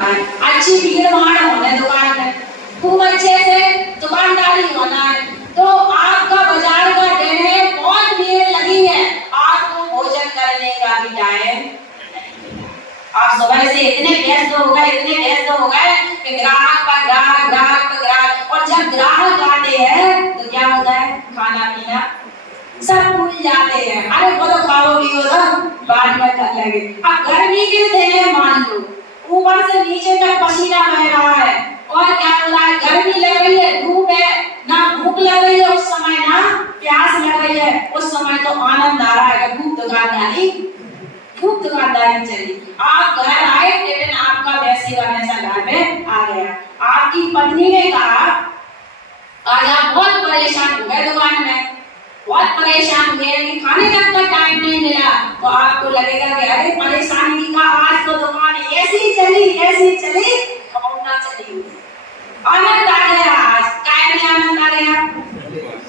अच्छी भीड़ भाड़ होना है दुकान में, खूब अच्छे से दुकानदारी होना है। तो आपका बाजार का दिन है, बहुत भीड़ लगी है, आपको भोजन करने का भी टाइम। आप सुबह से इतने व्यस्त हो गए कि ग्राहक पर ग्राहक, ग्राहक पर ग्राहक, और जब ग्राहक आते हैं तो क्या होता है, खाना पीना सब भूल जाते हैं। अरे वो तो खाओ पियो ना, बाद में कर लेंगे। अब गर्मी के दिन है, मान लो ऊपर से नीचे तक पसीना बह रहा है, और क्या हो रहा है, गर्मी लग रही है, धूप है, ना भूख लग रही है उस समय, ना प्यास लग रही है उस समय, तो आनंद आ रहा है कि खूब दुकानदारी चली। आप घर आए, लेकिन आपका वैसे का वैसा घर में आ गया। आपकी पत्नी ने कहा आज आप बहुत परेशान हो गए, दुकान में बहुत परेशान हुए कि खाने तक का टाइम नहीं मिला, तो आपको लगेगा कि अरे परेशानी का आज तो दुकान ऐसी चली कौना चली, आनंद आ गया। आज काय में आनंद आ गया,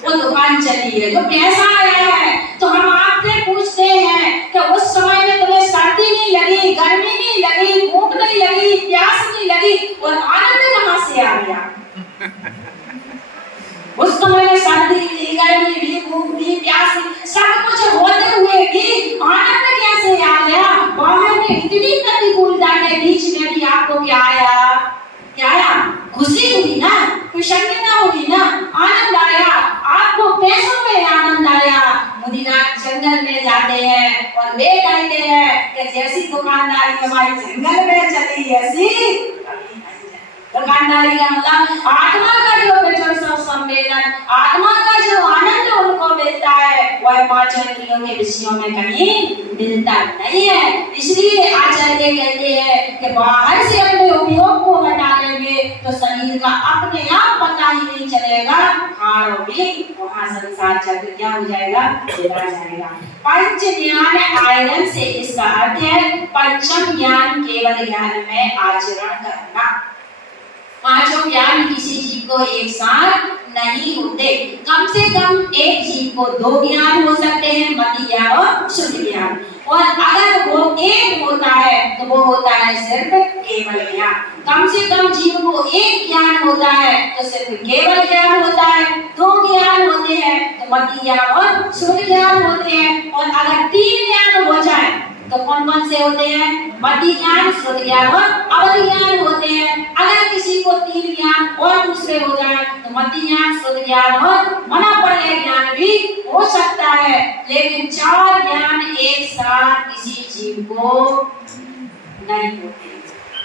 वो दुकान चली है तो पैसा आया है। तो हम आपसे पूछते हैं कि उस समय में तुम्हें सर्दी नहीं लगी, गर्मी नहीं लगी, भूख नहीं लगी, प्यास नहीं लगी, और आनंद कहां से आ गया? उस समय में सर्दी भी, गर्मी भी, भूख भी, प्यास भी, सब कुछ होते हुए भी आनंद कैसे आ गया? बाहर में इतनी प्रतिकूलता के बीच में भी आपको क्या आया? खुशी हुई ना, प्रसन्नता हुई ना, आनंद आया। आपको पैसों में आनंद आया। मुदीनाथ जंगल में जाते हैं और वे कहते हैं कि जैसी दुकानदारी हमारी जंगल में चली, ऐसी दुकानदारी का मतलब आत्मा का जो विचरण सम्मेलन, आत्मा का जो आनंद उनको मिलता है, वह पांच इंद्रियों के विषयों में कहीं मिलता नहीं है। इसलिए आचार्य कहते हैं कि बाहर से अपने उपयोग को हटा लेंगे तो शरीर का अपने आप पता ही नहीं चलेगा, हाड़ों भी वहां संसार चक्र क्या हो जाएगा, चला जाएगा। पंच ज्ञान आयरन से इसका अर्थ है पंचम ज्ञान केवल ज्ञान में आचरण करना। पांचों ज्ञान किसी जीव को एक साथ नहीं होते, कम से कम एक जीव को दो ज्ञान हो सकते हैं, मति ज्ञान और शुद्ध ज्ञान, और अगर वो एक होता है तो वो होता है सिर्फ केवल ज्ञान। कम से कम जीव को एक ज्ञान होता है तो सिर्फ केवल ज्ञान होता है, दो ज्ञान होते हैं तो मति ज्ञान और शुद्ध ज्ञान होते हैं, और अगर तीन ज्ञान हो जाए तो कौन कौन से होते हैं, मति ज्ञान, शुद्ध ज्ञान और अवधि ज्ञान होते हैं। अगर किसी को तीन ज्ञान और दूसरे हो जाए तो मति ज्ञान, शुद्ध ज्ञान और मनापलय ज्ञान भी हो सकता है, लेकिन चार ज्ञान एक साथ किसी जीव को नहीं होते।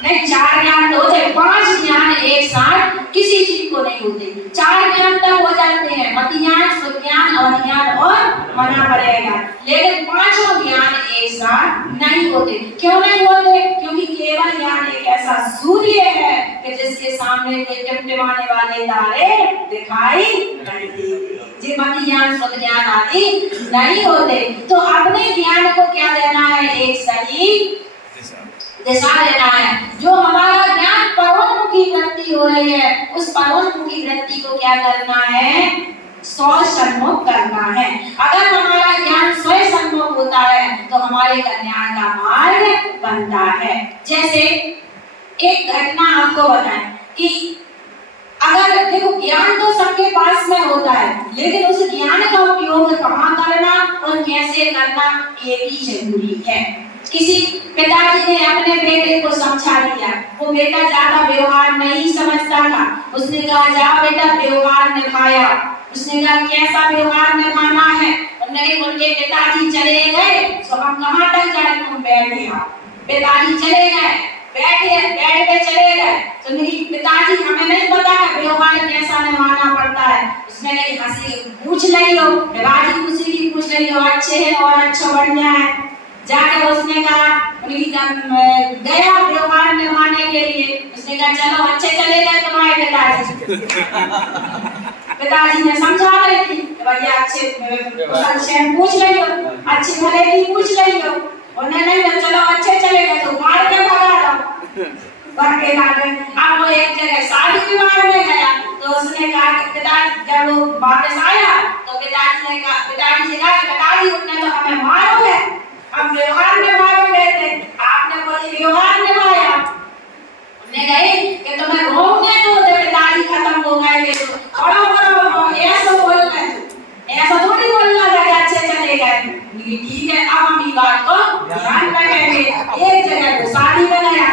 नहीं, चार ज्ञान तो होते, पांच ज्ञान एक साथ किसी जीव को नहीं होते। चार ज्ञान तब हो जाते हैं, मति ज्ञान, शुद्ध ज्ञान, अवधि ज्ञान और मनापलय ज्ञान, लेकिन पांचों ज्ञान एक साथ नहीं होते। क्यों नहीं होते? क्योंकि केवल ज्ञान एक ऐसा सूर्य है कि जिसके सामने कोई टिमटिमाने वाले तारे दिखाई नहीं देते। ये मति ज्ञान, शुद्ध ज्ञान आदि नहीं होते। तो अपने ज्ञान को क्या देना है, एक सही दिशा देना है। जो हमारा ज्ञान परोन्मुखी वृत्ति हो रही है, उस परोन्मुखी वृत्ति को क्या करना है, स्वसन्मुख करना है। अगर हमारा ज्ञान स्वयं सन्मुख होता है तो हमारे कल्याण का मार्ग बनता है। जैसे एक घटना आपको बताएं कि अगर देखो ज्ञान तो सबके पास में होता है, लेकिन उस ज्ञान का उपयोग कहाँ करना और कैसे करना, ये भी जरूरी है। किसी पिताजी ने अपने बेटे को समझा दिया, वो बेटा ज्यादा व्यवहार नहीं समझता था, उसने कहा जा बेटा व्यवहार निभाया। उसने कहा कैसा व्यवहार निभाना है? नहीं, उनके पिताजी चले गए तो हम कहाँ तक जाए, तुम बैठे आओ। पिताजी चले गए, बैठे बेड पे चले गए तो नहीं पिताजी हमें नहीं पता है व्यवहार कैसा निभाना पड़ता है। उसने नहीं हंसी पूछ रही हो, पिताजी खुशी की पूछ रही हो, अच्छे है और अच्छा बढ़िया है। जाकर उसने कहा गया व्यवहार निभाने के लिए, उसने कहा चलो अच्छे चले गए तुम्हारे पिताजी। पिताजी ने समझा रही थी भैया अच्छे पूछ रही हो, अच्छे भले की पूछ रही हो, उन्हें नहीं चलो अच्छे चले गए तो मार के भगा दो। अब वो एक जगह शादी विवाह में गया तो उसने कहा कि पिताजी जब वो वापस आया तो पिताजी से कहा पिताजी उसने तो हमें मारोगे, हम व्यवहार में मारोगे थे, आपने बोली व्यवहार निभाया। ध्यान रखेंगे। एक जगह तो शादी में गया,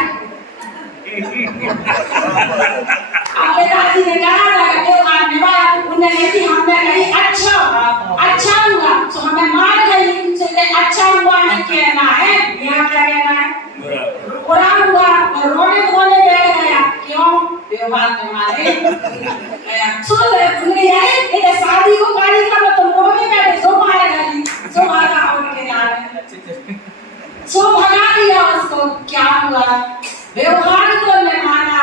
अब पिताजी ने कहा था कि व्यवहार निभाया, उन्होंने यदि हमने कही अच्छा हुआ तो हमें मान गई, तो अच्छा हुआ नहीं कहना है, यहाँ क्या कहना है, बुरा हुआ और रोने धोने बैठ गया, क्यों, व्यवहार निभाने सुन रहे ये शादी को गाली का तो रोने बैठे, सो मारे गाली, सो मारा उनके नाम, सो भगा दिया उसको, क्या हुआ, व्यवहार को निभाना,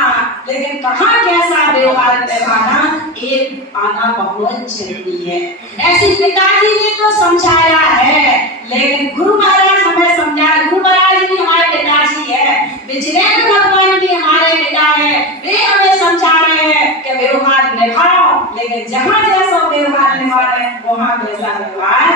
लेकिन कहाँ कैसा व्यवहार निभाना, एक आना बहुत जरूरी है। ऐसे पिताजी ने तो समझाया है, लेकिन गुरु महाराज हमें समझाया, गुरु महाराज भी हमारे पिताजी है, विजयेंद्र भगवान भी हमारे पिता है, वे हमें समझा रहे हैं कि व्यवहार निभाओ, लेकिन जहाँ जैसा व्यवहार निभा रहे हैं वहाँ वैसा व्यवहार